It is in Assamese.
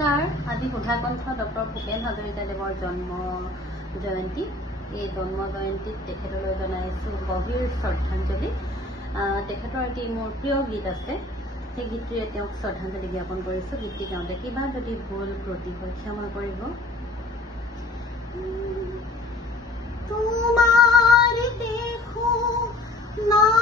নমস্কাৰ। আজি সুধাকণ্ঠ ডক্টৰ ভূপেন হাজৰিকাদেৱৰ জন্ম জয়ন্তী। এই জন্ম জয়ন্তীত তেখেতলৈ জনাইছোঁ গভীৰ শ্ৰদ্ধাঞ্জলি। তেখেতৰ এটি মোৰ প্ৰিয় গীত আছে, সেই গীতটিৰে তেওঁক শ্ৰদ্ধাঞ্জলি জ্ঞাপন কৰিছোঁ। গীতটি গাওঁতে কিবা যদি ভুল ত্ৰুটি হয় ক্ষমা কৰিব। তোমাৰ দেখো না